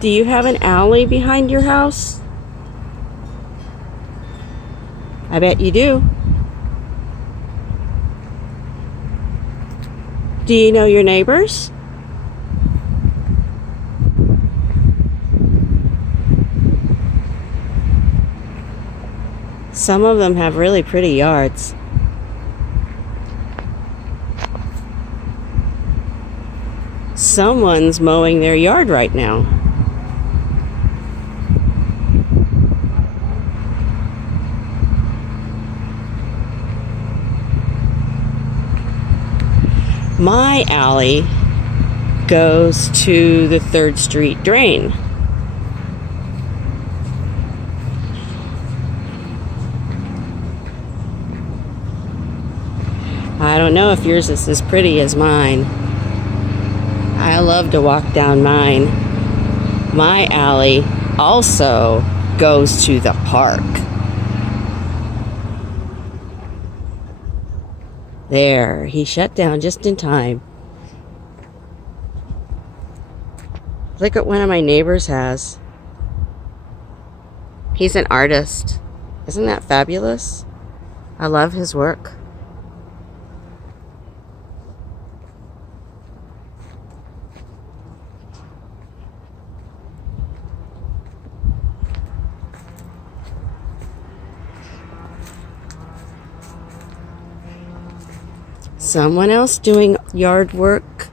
Do you have an alley behind your house? I bet you do. Do you know your neighbors? Some of them have really pretty yards. Someone's mowing their yard right now. My alley goes to the 3rd Street drain. I don't know if yours is as pretty as mine. I love to walk down mine. My alley also goes to the park. There, he shut down just in time. Look at one of my neighbors has. He's an artist. Isn't that fabulous? I love his work. Someone else doing yard work.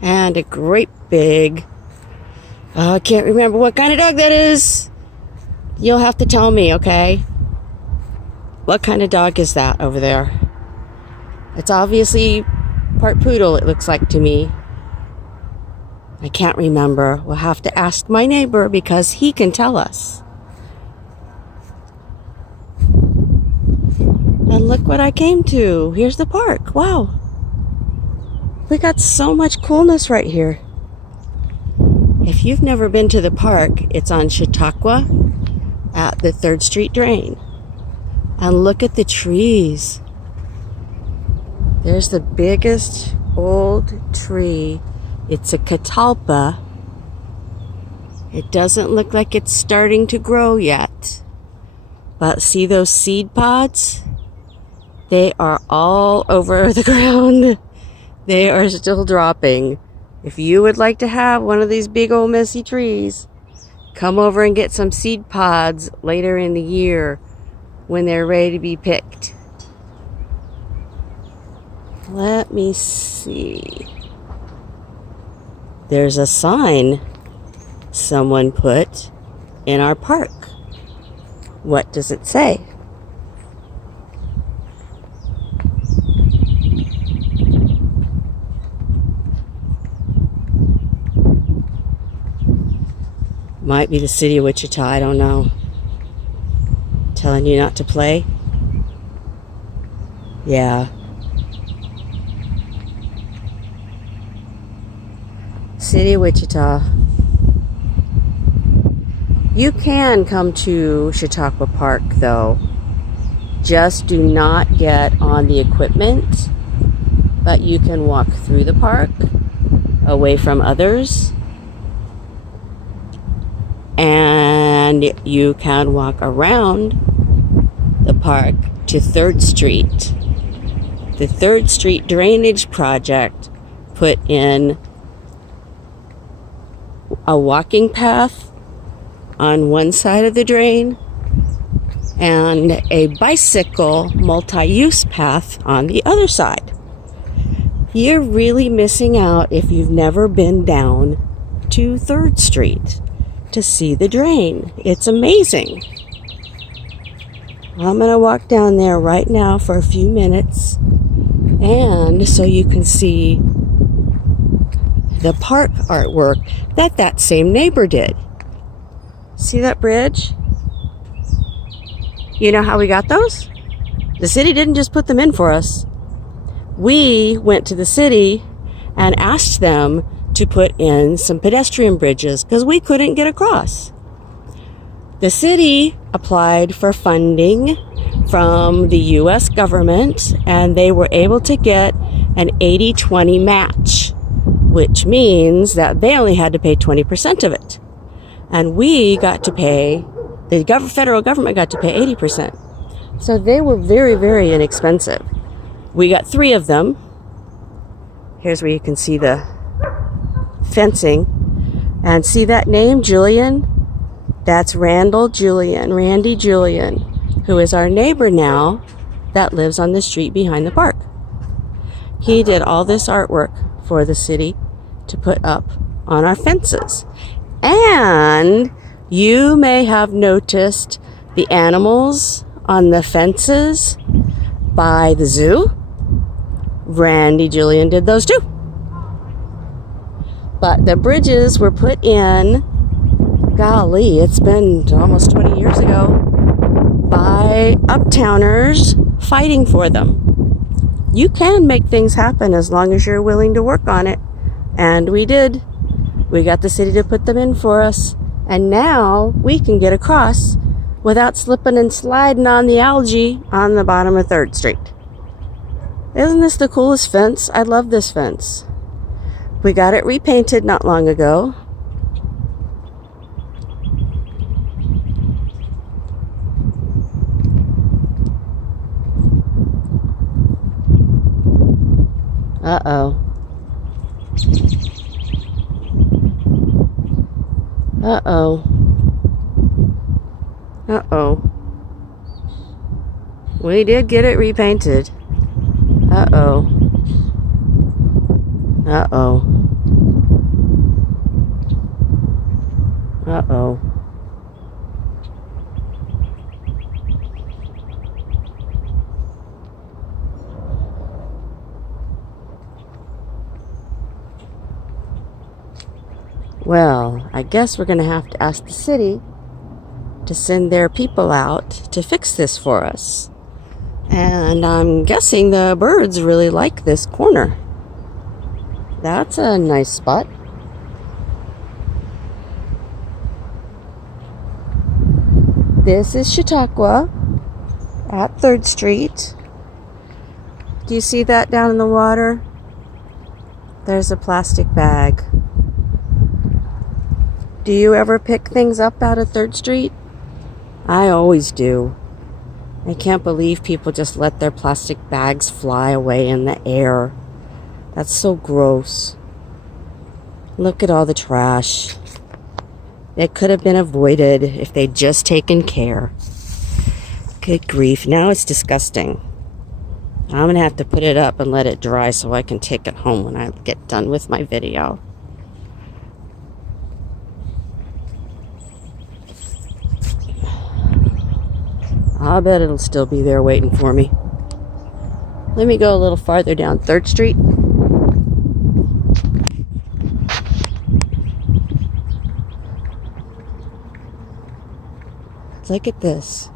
And a great big, I can't remember what kind of dog that is. You'll have to tell me, okay? What kind of dog is that over there? It's obviously part poodle, it looks like to me. I can't remember. We'll have to ask my neighbor because he can tell us. And look what I came to. Here's the park. Wow. We got so much coolness right here. If you've never been to the park, it's on Chautauqua at the 3rd Street drain. And look at the trees. There's the biggest old tree. It's a catalpa. It doesn't look like it's starting to grow yet. But see those seed pods? They are all over the ground. They are still dropping. If you would like to have one of these big old messy trees, come over and get some seed pods later in the year when they're ready to be picked. Let me see. There's a sign someone put in our park. What does it say? Might be the city of Wichita, I don't know. Telling you not to play? Yeah. City of Wichita. You can come to Chautauqua Park, though. Just do not get on the equipment, but you can walk through the park, away from others. And you can walk around the park to 3rd Street. The 3rd Street Drainage Project put in a walking path on one side of the drain and a bicycle multi-use path on the other side. You're really missing out if you've never been down to 3rd Street to see the drain. It's amazing. I'm gonna walk down there right now for a few minutes, and so you can see the park artwork that same neighbor did. See that bridge? You know how we got those? The city didn't just put them in for us. We went to the city and asked them to put in some pedestrian bridges because we couldn't get across. The city applied for funding from the U.S. government, and they were able to get an 80-20 match which means that they only had to pay 20% of it. And we got to pay, the federal government got to pay 80%. So they were very, very inexpensive. We got 3 of them. Here's where you can see the fencing. And see that name, Julian? That's Randy Julian, who is our neighbor now that lives on the street behind the park. He did all this artwork for the city to put up on our fences. And you may have noticed the animals on the fences by the zoo. Randy Julian did those too. But the bridges were put in, golly, it's been almost 20 years ago, by uptowners fighting for them. You can make things happen as long as you're willing to work on it. And we did. We got the city to put them in for us. And now we can get across without slipping and sliding on the algae on the bottom of 3rd Street. Isn't this the coolest fence? I love this fence. We got it repainted not long ago. Uh-oh. Uh-oh. Uh-oh. We did get it repainted. Uh-oh. Uh-oh. Uh-oh. Well, I guess we're going to have to ask the city to send their people out to fix this for us. And I'm guessing the birds really like this corner. That's a nice spot. This is Chautauqua at 3rd Street. Do you see that down in the water? There's a plastic bag. Do you ever pick things up out of 3rd Street? I always do. I can't believe people just let their plastic bags fly away in the air. That's so gross. Look at all the trash. It could have been avoided if they'd just taken care. Good grief, now it's disgusting. I'm going to have to put it up and let it dry so I can take it home when I get done with my video. I bet it'll still be there waiting for me. Let me go a little farther down 3rd Street. Look at this.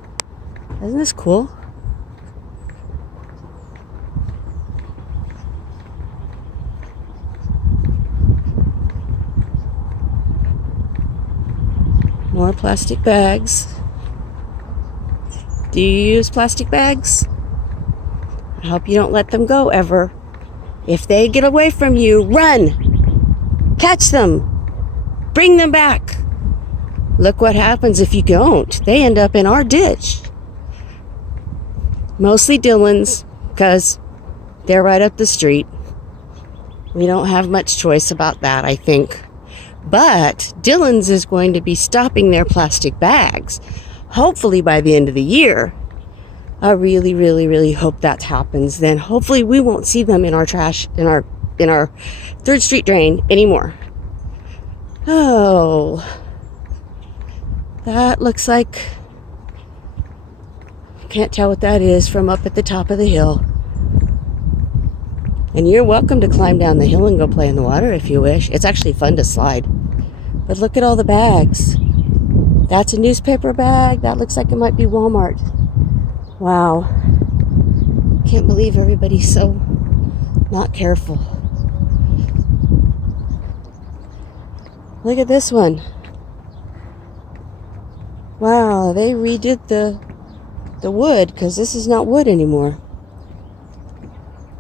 Isn't this cool? More plastic bags. Do you use plastic bags? I hope you don't let them go ever. If they get away from you, run! Catch them! Bring them back! Look what happens if you don't. They end up in our ditch. Mostly Dillon's, because they're right up the street. We don't have much choice about that, I think. But Dillon's is going to be stopping their plastic bags. Hopefully by the end of the year. I really, really, really hope that happens. Then hopefully we won't see them in our trash, in our 3rd Street drain anymore. Oh, that looks like, can't tell what that is from up at the top of the hill. And you're welcome to climb down the hill and go play in the water if you wish. It's actually fun to slide. But look at all the bags. That's a newspaper bag. That looks like it might be Walmart. Wow. Can't believe everybody's so not careful. Look at this one. Wow, they redid the wood because this is not wood anymore.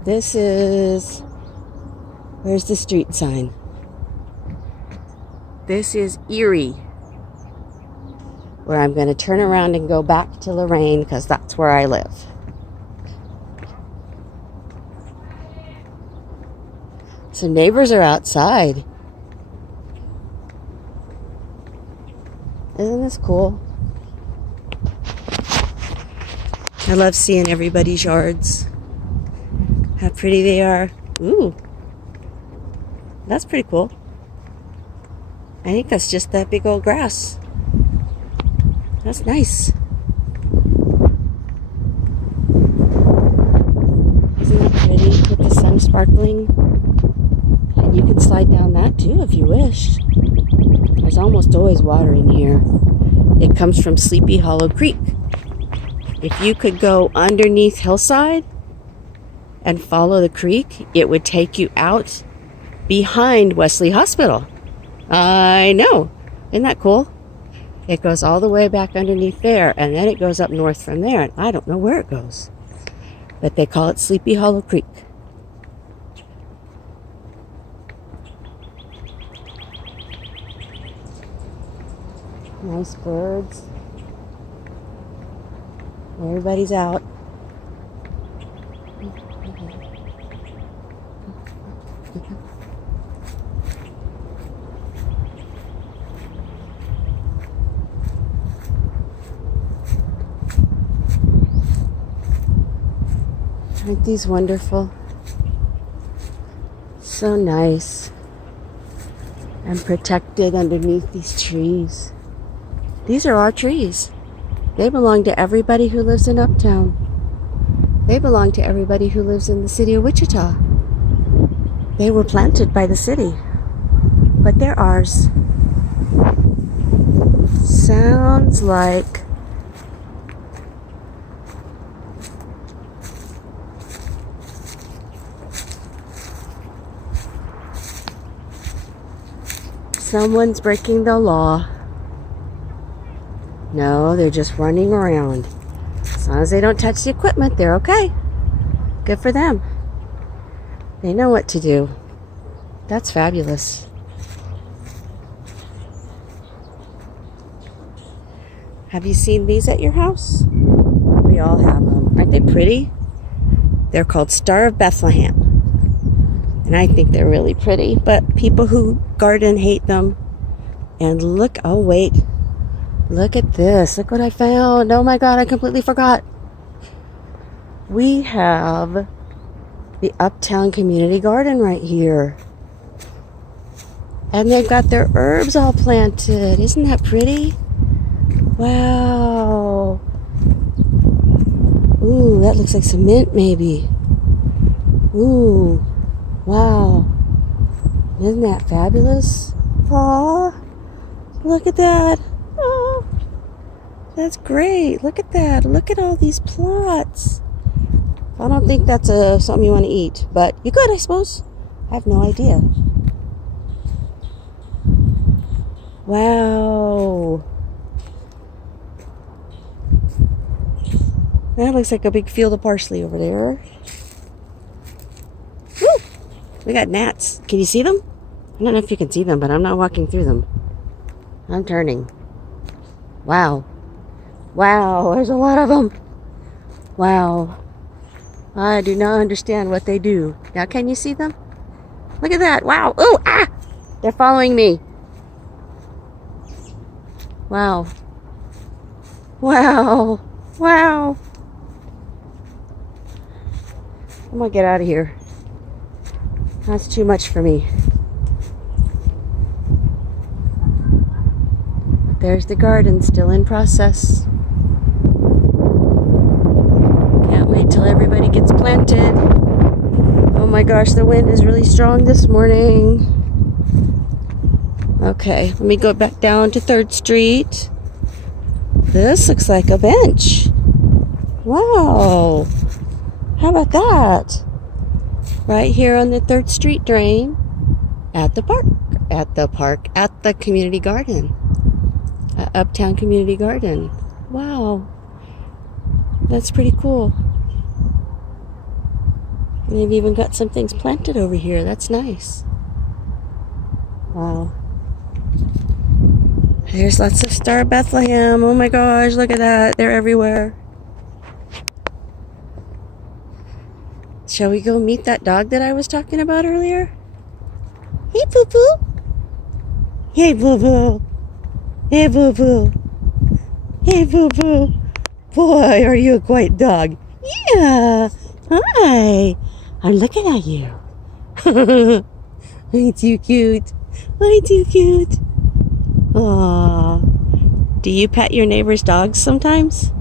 This is Where's the street sign? This is Erie, where I'm going to turn around and go back to Lorain because that's where I live. So neighbors are outside. Isn't this cool? I love seeing everybody's yards. How pretty they are. Ooh. That's pretty cool. I think that's just that big old grass. That's nice. Isn't that pretty with the sun sparkling? And you can slide down that too if you wish. There's almost always water in here. It comes from Sleepy Hollow Creek. If you could go underneath Hillside and follow the creek, it would take you out behind Wesley Hospital. I know. Isn't that cool? It goes all the way back underneath there, and then it goes up north from there, and I don't know where it goes. But they call it Sleepy Hollow Creek. Nice birds. Everybody's out. Aren't these wonderful? So nice. And protected underneath these trees. These are our trees. They belong to everybody who lives in Uptown. They belong to everybody who lives in the city of Wichita. They were planted by the city, but they're ours. Sounds like someone's breaking the law. No, they're just running around. As long as they don't touch the equipment, they're okay. Good for them. They know what to do. That's fabulous. Have you seen these at your house? We all have them. Aren't they pretty? They're called Star of Bethlehem. And I think they're really pretty, but people who garden hate them. And look, oh wait. Look at this. Look what I found. Oh my God, I completely forgot. We have the Uptown Community Garden right here. And they've got their herbs all planted. Isn't that pretty? Wow. Ooh, that looks like some mint maybe. Ooh, wow. Isn't that fabulous? Aw, look at that. Oh, that's great. Look at that. Look at all these plots. I don't think that's something you want to eat, but you could, I suppose. I have no idea. Wow. That looks like a big field of parsley over there. Woo! We got gnats. Can you see them? I don't know if you can see them, but I'm not walking through them. I'm turning. Wow. Wow, there's a lot of them. Wow. I do not understand what they do. Now, can you see them? Look at that. Wow. Oh, ah! They're following me. Wow. Wow. Wow. I'm gonna get out of here. That's too much for me. There's the garden still in process. Can't wait till everybody gets planted. Oh my gosh, the wind is really strong this morning. Okay, let me go back down to 3rd Street. This looks like a bench. Wow. How about that? Right here on the 3rd Street drain at the park. At the community garden. Uptown Community Garden. Wow. That's pretty cool. They've even got some things planted over here. That's nice. Wow. There's lots of Star of Bethlehem. Oh my gosh, look at that. They're everywhere. Shall we go meet that dog that I was talking about earlier? Hey, Boo Boo. Hey, Boo Boo. Hey, Boo Boo. Hey, Boo Boo. Boy, are you a quiet dog. Yeah. Hi. I'm looking at you. Ain't you cute? Ain't you cute? Aww. Do you pet your neighbor's dogs sometimes?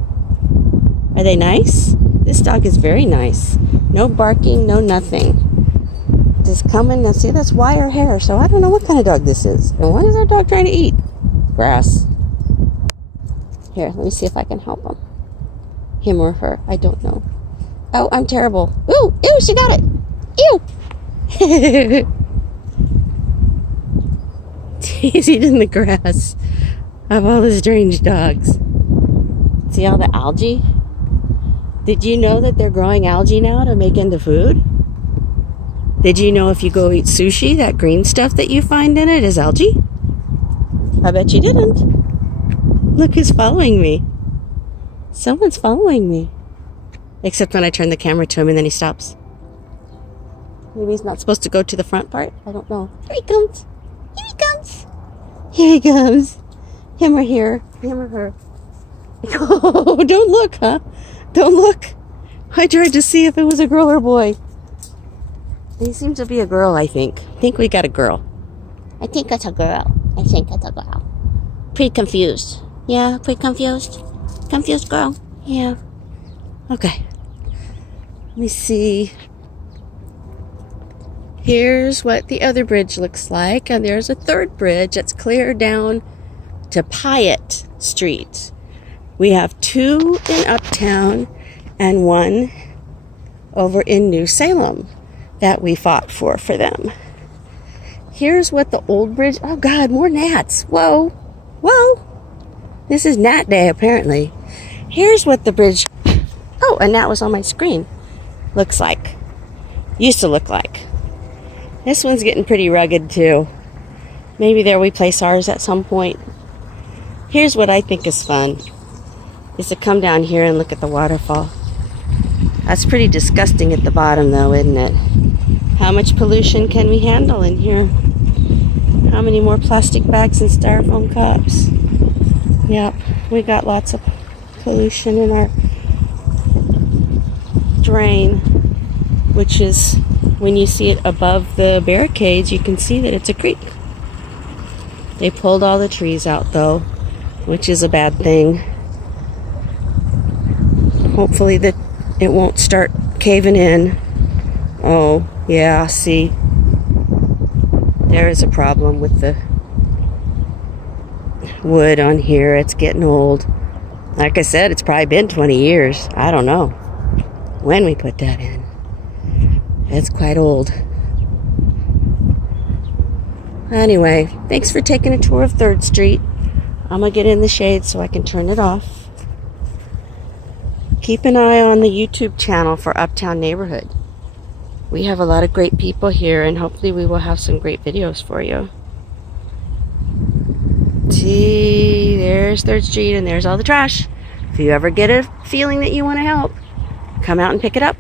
Are they nice? This dog is very nice. No barking, no nothing. Just coming and see, that's wire hair, so I don't know what kind of dog this is. And what is our dog trying to eat? Grass. Here, let me see if I can help him. Him or her, I don't know. Oh, I'm terrible. Ooh, ew, she got it. Ew. He's eating the grass of all the strange dogs. See all the algae? Did you know that they're growing algae now to make into food? Did you know if you go eat sushi, that green stuff that you find in it is algae? I bet you didn't. Look who's following me. Someone's following me. Except when I turn the camera to him and then he stops. Maybe he's not supposed to go to the front part? I don't know. Here he comes. Here he comes. Here he comes. Him or here. Him or her. Oh, don't look, huh? Don't look. I tried to see if it was a girl or a boy. He seems to be a girl, I think. I think we got a girl. I think it's a girl. I think it's a girl. Pretty confused. Yeah, pretty confused. Confused girl. Yeah. Okay. Let me see. Here's what the other bridge looks like. And there's a third bridge that's clear down to Piatt Street. We have 2 in Uptown and 1 over in New Salem that we fought for them. Here's what the old bridge... Oh, God, more gnats. Whoa. Whoa. This is gnat day, apparently. Here's what the bridge... Oh, a gnat was on my screen. Looks like. Used to look like. This one's getting pretty rugged, too. Maybe there we place ours at some point. Here's what I think is fun. Is to come down here and look at the waterfall. That's pretty disgusting at the bottom, though, isn't it? How much pollution can we handle in here? How many more plastic bags and styrofoam cups? Yep, we got lots of pollution in our drain, which is, when you see it above the barricades, you can see that it's a creek. They pulled all the trees out, though, which is a bad thing. Hopefully that it won't start caving in. Oh, yeah, see. There is a problem with the wood on here. It's getting old. Like I said, it's probably been 20 years. I don't know when we put that in. It's quite old. Anyway, thanks for taking a tour of 3rd Street. I'm going to get in the shade so I can turn it off. Keep an eye on the YouTube channel for Uptown Neighborhood. We have a lot of great people here, and hopefully we will have some great videos for you. See, there's 3rd Street, and there's all the trash. If you ever get a feeling that you want to help, come out and pick it up.